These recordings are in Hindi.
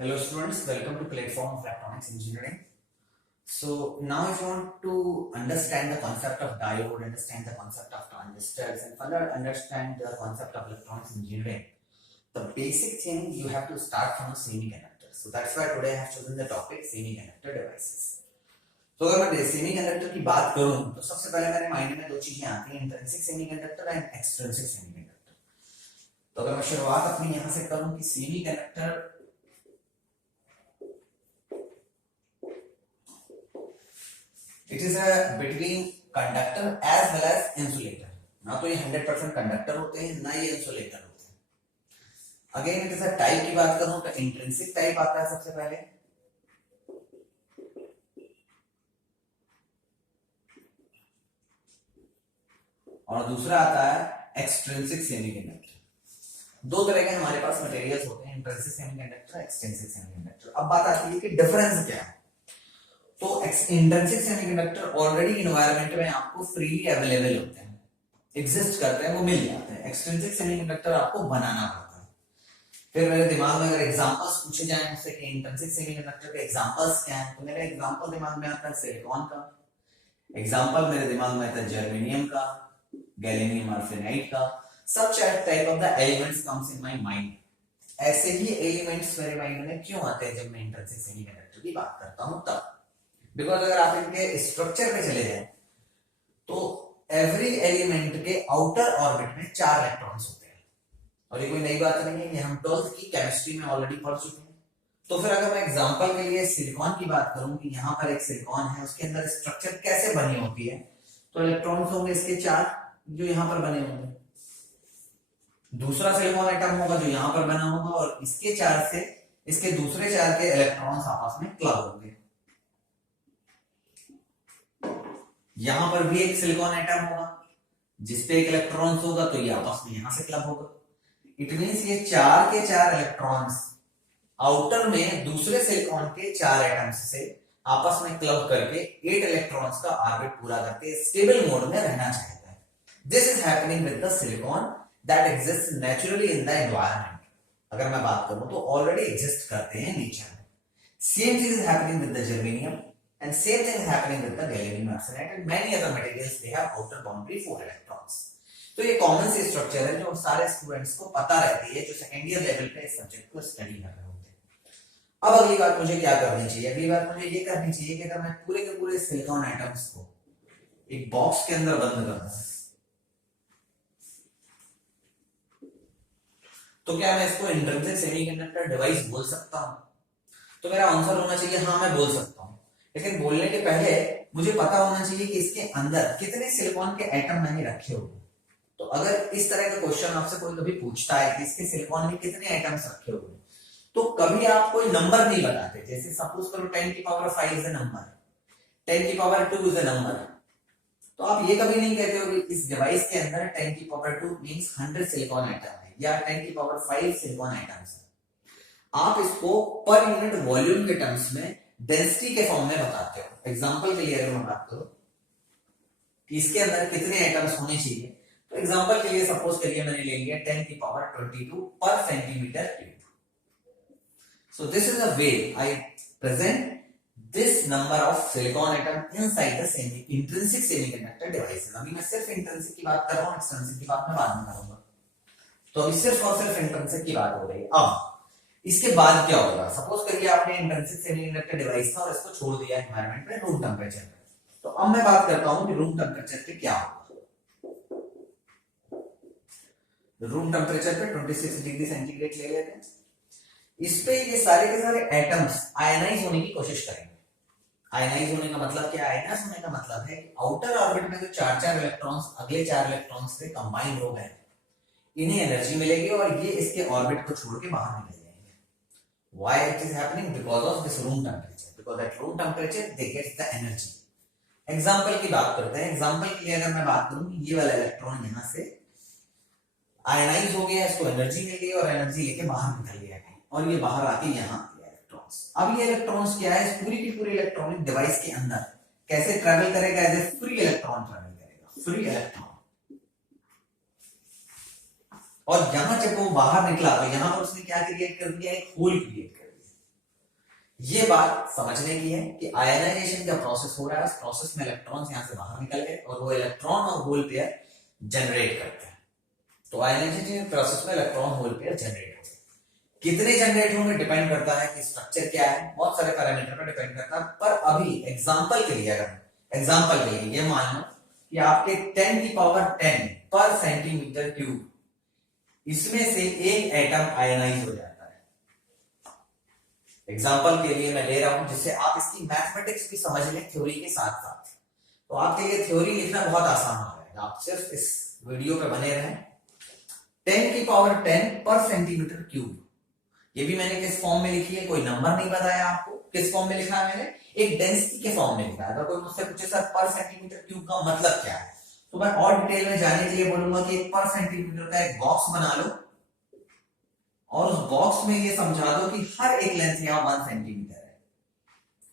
Hello students, welcome to platform of electronics engineering. So now if you want to understand the concept of diode, understand the concept of transistors and further understand the concept of electronics engineering, the basic thing you have to start from a semiconductor. So that's why today I have chosen the topic semiconductor devices. तो अगर मैं सेमीकंडक्टर की बात करूं तो सबसे पहले मेरे माइंड में दो चीजें आती हैं, intrinsic semiconductor and extrinsic semiconductor. तो अगर मैं शुरुआत अपनी यहां से करूं कि semiconductor it is a between conductor as well as insulator. ना तो ये 100% कंडक्टर होते हैं, ना ये इंसुलेटर होते हैं। Again it is a type की बात करूं तो इंट्रिंसिक टाइप आता है सबसे पहले, और दूसरा आता है एक्सट्रिंसिक सेमीकंडक्टर। दो तरह के हमारे पास मटेरियल्स होते हैं, इंट्रिंसिक सेमीकंडक्टर, एक्सट्रिंसिक सेमीकंडक्टर। अब बात आती है कि डिफरेंस क्या है। तो इंट्रिंसिक सेमीकंडक्टर ऑलरेडी एनवायरनमेंट में आपको फ्रीली अवेलेबल होते हैं, एग्जिस्ट करते हैं, वो मिल जाते हैं। एक्सट्रिंसिक सेमीकंडक्टर आपको बनाना पड़ता है। फिर मेरे दिमाग में अगर एग्जांपल्स पूछे जाएं मुझसे कि इंट्रिंसिक सेमीकंडक्टर के एग्जांपल्स क्या हैं, तो मेरा एग्जांपल दिमाग में आता है सिलिकॉन का, एग्जांपल मेरे दिमाग में आता है जर्मेनियम का, गैलियम आर्सेनाइड का। Such type of the elements comes in my mind. ऐसे ही एलिमेंट्स मेरे माइंड में क्यों आते हैं जब मैं इंट्रिंसिक सेमीकंडक्टर की बात करता हूं तब, बिकॉज अगर आप इनके स्ट्रक्चर में चले जाएं तो एवरी एलिमेंट के आउटर ऑर्बिट में 4 इलेक्ट्रॉन्स होते हैं। और ये कोई नई बात नहीं है, ये हम 12th की केमिस्ट्री में ऑलरेडी पढ़ चुके हैं। तो फिर अगर मैं एग्जांपल के लिए सिलिकॉन की बात करूं कि यहां पर एक सिलिकॉन है, उसके अंदर स्ट्रक्चर कैसे बनी होती है, तो इलेक्ट्रॉन्स होंगे इसके 4 जो यहां पर बने होंगे। दूसरा सिलिकॉन एटम होगा जो यहां पर बना होगा, और इसके 4 से इसके दूसरे 4 के इलेक्ट्रॉन्स आपस में क्लब होंगे। यहां पर भी एक सिलिकॉन एटम होगा जिसपे एक इलेक्ट्रॉन्स होगा, तो ये आपस में यहां से क्लब होगा। इट मींस ये 4 के 4 इलेक्ट्रॉन्स आउटर में दूसरे सिलिकॉन के 4 एटम्स से आपस में क्लब करके 8 इलेक्ट्रॉन्स का ऑर्बिट पूरा करके स्टेबल मोड में रहना चाहता है। This is happening with the silicon that exist naturally in the environment. अगर मैं बात करूं तो ऑलरेडी एग्जिस्ट करते हैं नेचर में। सेम चीज is happening with the germanium and same thing is happening with the gallium arsenide and many other materials. They have outer boundary 4 electrons. तो ये कॉमन सी स्ट्रक्चर है जो सारे स्टूडेंट्स को पता रहती है जो सेकेंड ईयर लेवल पे इस सब्जेक्ट को स्टडी कर रहे होते हैं। अब अगली बात मुझे क्या करनी चाहिए, अगली बात मुझे ये करनी चाहिए कि अगर मैं पूरे के पूरे सिलिकॉन एटम्स को एक बॉक्स के अंदर बंद कर दूं तो क्या मैं इसको इंट्रिंसिक सेमीकंडक्टर डिवाइस बोल सकता हूं? तो मेरा आंसर होना चाहिए हाँ मैं बोल सकता हूं। लेकिन बोलने के पहले मुझे पता होना चाहिए कि इसके अंदर कितने सिलिकॉन के एटम मैंने रखे हुए। तो अगर इस तरह का क्वेश्चन आपसे कोई कभी पूछता है कि इसके सिलिकॉन में कितने एटम्स रखे हुए, तो कभी आप कोई नंबर नहीं बताते। जैसे सपोज करो 10 की पावर 5 इज अ नंबर, 10 की पावर 2 इज अ नंबर। तो आप ये कभी नहीं कहते हो कि इस डिवाइस के अंदर 10 की पावर 2 मींस 100 सिलिकॉन एटम है या 10 की पावर 5 सिलिकॉन एटम्स है। आप इसको पर यूनिट वॉल्यूम के टर्म्स में डेंसिटी के फॉर्म में बताते हो। एग्जांपल के लिए अगर मैं बात करूं कि इसके अंदर कितने एटम्स होने चाहिए, तो एग्जांपल के लिए सपोज करिए मैंने ले लिया 10 की पावर 22 पर centimetre cube. So this is a way I present this number of silicon atom inside the semi intrinsic semiconductor devices. अभी मैं सिर्फ इंट्रिंसिक की बात कर रहा हूं, एक्सट्रिंसिक की बात मैं बाद में करूंगा। तो अभी सिर्फ और सिर्फ इंट्रिंसिक की बात हो रही है। अब इसके बाद क्या होगा, सपोज करिए आपने इंट्रिंसिक सेमीकंडक्टर डिवाइस था और इसको छोड़ दिया एनवायरनमेंट में रूम टेंपरेचर पे। तो अब मैं बात करता हूं कि रूम टेंपरेचर पे क्या होगा। रूम टेंपरेचर पे 26 डिग्री सेंटीग्रेड ले लेते हैं। इस पे ये सारे के सारे एटम्स आयनाइज होने की कोशिश करेंगे। आयनाइज होने का मतलब क्या है? आयनाइज होने का मतलब है कि आउटर ऑर्बिट में जो 4 इलेक्ट्रॉन्स अगले 4 इलेक्ट्रॉन्स से कंबाइन हो गए, इन्हें एनर्जी मिलेगी और ये इसके ऑर्बिट को छोड़ के बाहर निकल जाएंगे। Why it is happening? Because of this room temperature. Because at room temperature they get the energy. Example की बात करते हैं। एग्जाम्पल के लिए अगर मैं बात करूं ये वाला इलेक्ट्रॉन यहां से आयनाइज हो गया, इसको एनर्जी मिल गई और एनर्जी लेके बाहर निकल गया है और ये बाहर आके यहां आ गया इलेक्ट्रॉन्स। अब ये इलेक्ट्रॉन्स क्या है, इस पूरी की पूरी इलेक्ट्रॉनिक डिवाइस के अंदर कैसे ट्रेवल करेगा? As a free electron travel करेगा, फ्री इलेक्ट्रॉन। और यहां जब वो बाहर निकला तो यहां पर उसने क्या क्रिएट कर दिया? एक होल क्रिएट कर दिया। ये बात समझने की है कि आयनाइजेशन का प्रोसेस हो रहा है, उस प्रोसेस में इलेक्ट्रॉन्स यहां से बाहर निकल गए और वो इलेक्ट्रॉन और होल पेयर जनरेट करते हैं। तो आयनाइजेशन प्रोसेस में इलेक्ट्रॉन होल पेयर जनरेट होते हैं। कितने जनरेट होंगे डिपेंड करता है कि स्ट्रक्चर क्या है, बहुत सारे पैरामीटर पर डिपेंड करता है। पर अभी एग्जांपल के लिए, अगर एग्जांपल के लिए ये मान लो कि आपके 10 की पावर 10 पर सेंटीमीटर क्यूब, इसमें से एक एटम आयनाइज हो जाता है। एग्जांपल के लिए मैं ले रहा हूं जिससे आप इसकी मैथमेटिक्स भी समझ लें थ्योरी के साथ साथ। तो आपके लिए थ्योरी लिखना बहुत आसान हो जाएगा, आप सिर्फ इस वीडियो पे बने रहें। 10 की पावर 10 पर सेंटीमीटर क्यूब, ये भी मैंने किस फॉर्म में लिखी है, कोई नंबर नहीं बताया आपको, किस फॉर्म में लिखा है मैंने, एक डेंसिटी के फॉर्म में लिखा है। अगर कोई मुझसे पूछे सर पर सेंटीमीटर क्यूब का मतलब क्या है, तो मैं और डिटेल में जाने के लिए बोलूंगा कि एक पर सेंटीमीटर का एक बॉक्स बना लो और उस बॉक्स में ये समझा दो कि हर एक लेंथ यहां 1 सेंटीमीटर है।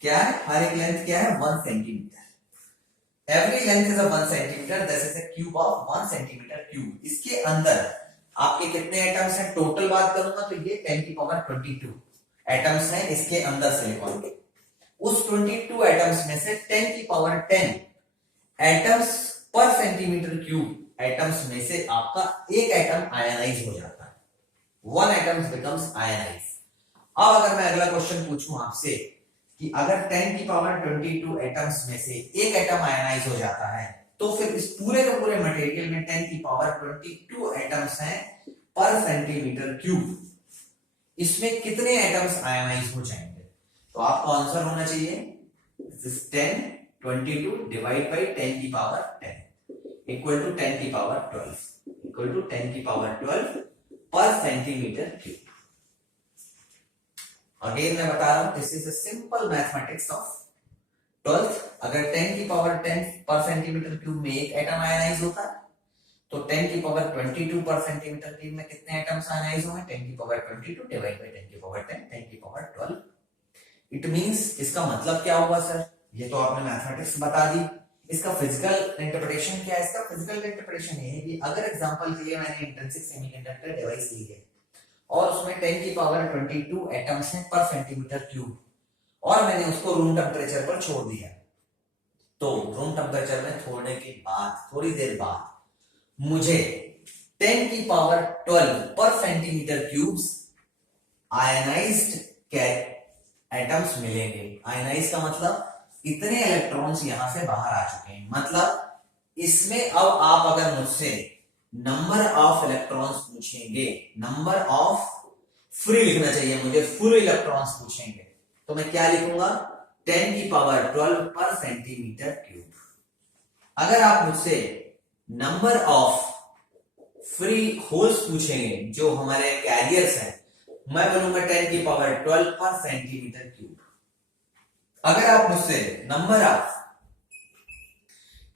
क्या है, हर एक लेंथ क्या है, 1 centimetre. Every length is 1 centimetre, this is a cube of 1 centimetre cube. इसके अंदर आपके कितने एटम्स हैं, टोटल बात करूंगा तो ये 10 की पावर 22 एटम्स हैं इसके अंदर सिलिकॉन के। उस 22 एटम्स में से 10 की पावर 10 एटम्स पर सेंटीमीटर क्यूब एटम्स में से आपका एक एटम आयनाइज हो जाता है, 1 एटम बिकम्स आयनाइज। अब अगर मैं अगला क्वेश्चन पूछूं आपसे कि अगर 10 की पावर 22 एटम्स में से एक एटम आयनाइज हो जाता है, तो फिर इस पूरे के पूरे मटेरियल में 10 की पावर 22 एटम्स हैं पर सेंटीमीटर क्यूब, इसमें कितने एटम्स आयनाइज हो जाएंगे? तो आपका आंसर होना चाहिए 10 22 डिवाइड बाई 10 की पावर 10 इक्वल टू 10 की पावर 12 इक्वल टू 10 की पावर 12 पर सेंटीमीटर क्यूब। अगेन मैं बता रहा हूं, this is a simple mathematics of 12th। अगर 10 की पावर 10 पर सेंटीमीटर क्यूब में एक एटम आयनाइज होता है, तो 10 की पावर 22 पर सेंटीमीटर क्यूब में कितने एटम्स आयनाइज होंगे, 10 की पावर 22 डिवाइड बाय 10 की पावर 10 10 की पावर 12। इट मींस इसका मतलब क्या हुआ सर, ये तो आपने मैथमेटिक्स बता दी, इसका फिजिकल इंटरप्रिटेशन क्या है? इसका फिजिकल इंटरप्रिटेशन ये है कि अगर एग्जांपल के लिए मैंने इंट्रिंसिक सेमीकंडक्टर डिवाइस ली है और उसमें 10 की पावर 22 एटम्स हैं पर सेंटीमीटर क्यूब, और मैंने उसको रूम टेम्परेचर पर छोड़ दिया, तो रूम टेम्परेचर में छोड़ने के बाद थोड़ी देर बाद मुझे 10 की पावर 12 पर सेंटीमीटर क्यूब्स आयनाइज्ड एटम्स मिलेंगे। आयनाइज का मतलब इतने इलेक्ट्रॉन्स यहां से बाहर आ चुके हैं, मतलब इसमें अब आप अगर मुझसे नंबर ऑफ इलेक्ट्रॉन्स पूछेंगे, नंबर ऑफ फ्री लिखना चाहिए मुझे, फुल इलेक्ट्रॉन्स पूछेंगे, तो मैं क्या लिखूंगा 10 की पावर 12 पर सेंटीमीटर क्यूब। अगर आप मुझसे नंबर ऑफ फ्री होल्स पूछेंगे जो हमारे कैरियर्स हैं, मैं बोलूंगा 10 की पावर 12 पर सेंटीमीटर क्यूब। अगर आप मुझसे नंबर ऑफ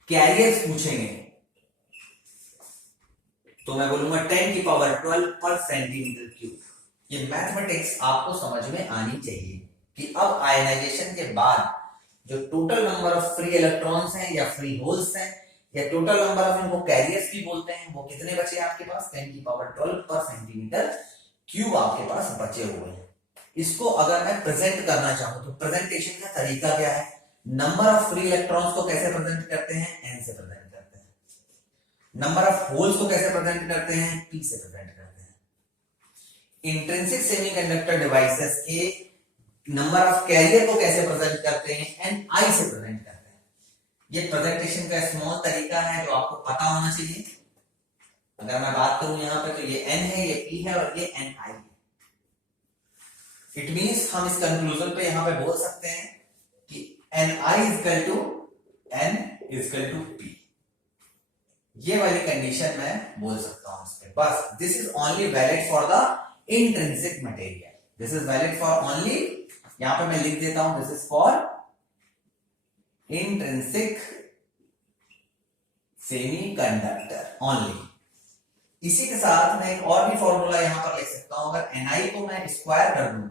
कैरियर्स पूछेंगे तो मैं बोलूंगा 10 की पावर 12 पर सेंटीमीटर क्यूब। ये मैथमेटिक्स आपको समझ में आनी चाहिए कि अब आयनाइजेशन के बाद जो total number of free electrons हैं या फ्री होल्स हैं या टोटल नंबर ऑफ इनको कैरियर्स भी बोलते हैं, वो कितने बचे आपके पास, 10 की पावर 12 पर सेंटीमीटर क्यूब आपके पास बचे हुए हैं। इसको अगर मैं प्रेजेंट करना चाहूं तो प्रेजेंटेशन का तरीका क्या है, नंबर ऑफ फ्री इलेक्ट्रॉन्स को कैसे प्रेजेंट करते हैं, एन से प्रेजेंट करते हैं। नंबर ऑफ होल्स को कैसे प्रेजेंट करते हैं, पी से प्रेजेंट करते हैं। इंट्रिंसिक सेमीकंडक्टर डिवाइसेस के नंबर ऑफ कैरियर को कैसे प्रेजेंट करते हैं, एन आई से प्रेजेंट करते हैं। ये प्रेजेंटेशन का स्मॉल तरीका है जो आपको पता होना चाहिए। अगर मैं बात करूं यहां पे तो ये एन है, ये पी है और ये एन आई है। इट मींस हम इस कंक्लूजन पे यहां पे बोल सकते हैं कि n i equal to n equal to p. ये वाली कंडीशन मैं बोल सकता हूं इसके, बस this is only valid for the intrinsic material, this is valid for only, यहां पे मैं लिख देता हूं this is for intrinsic semiconductor only. इसी के साथ मैं एक और भी फॉर्मूला यहां पर लिख सकता हूं, अगर ni को मैं स्क्वायर कर दूं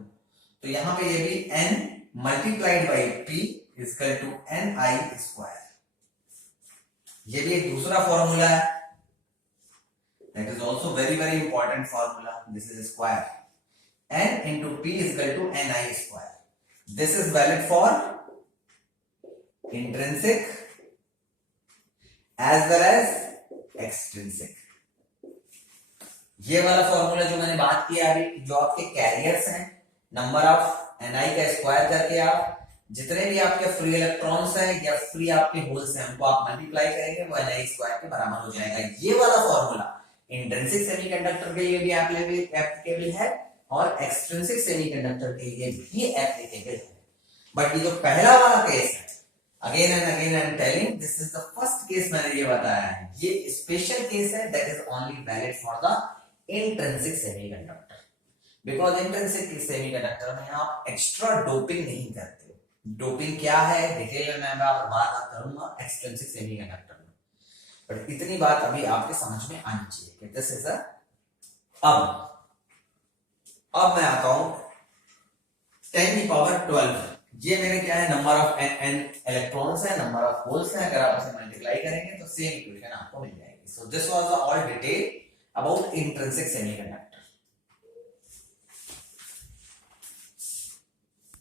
तो यहां पे ये भी n multiplied by p equal to ni square. ये भी एक दूसरा फॉर्मूला है, that is also very very important formula, this is square, n into p equal to ni square. This is valid for intrinsic as well as extrinsic. ये वाला फॉर्मूला जो मैंने बात किया अभी, जो आपके कैरियर्स हैं, नंबर ऑफ Ni का स्क्वायर करके आप जितने भी आपके फ्री इलेक्ट्रॉन्स हैं या फ्री आपके होल्स हैं उनको आप मल्टीप्लाई करेंगे, वो Ni स्क्वायर के बराबर हो जाएगा। ये वाला फॉर्मूला इंट्रिंसिक सेमीकंडक्टर के लिए भी एप्लीकेबल है और एक्सट्रिंसिक सेमीकंडक्टर के लिए भी एप्लीकेबल है। बट ये जो पहला वाला केस है, again and again I am telling, this is the first case मैंने ये बताया है, ये स्पेशल केस है that is only valid for the intrinsic semiconductor, because intrinsic semiconductor में आप एक्स्ट्रा डोपिंग नहीं करते। डोपिंग क्या है डिटेल में मैं बात करूंगा एक्सट्रिंसिक सेमीकंडक्टर में, बट इतनी बात अभी आपके समझ में आनी चाहिए कि दिस इज अब मैं आता हूं 10⁻12। ये मेरे क्या है, नंबर ऑफ एन इलेक्ट्रॉन्स है, नंबर ऑफ होल्स है, अगर आप इसे मल्टीप्लाई करेंगे तो सेम इक्वेशन आपको मिल जाएगी। So this was the all detail about intrinsic semiconductor.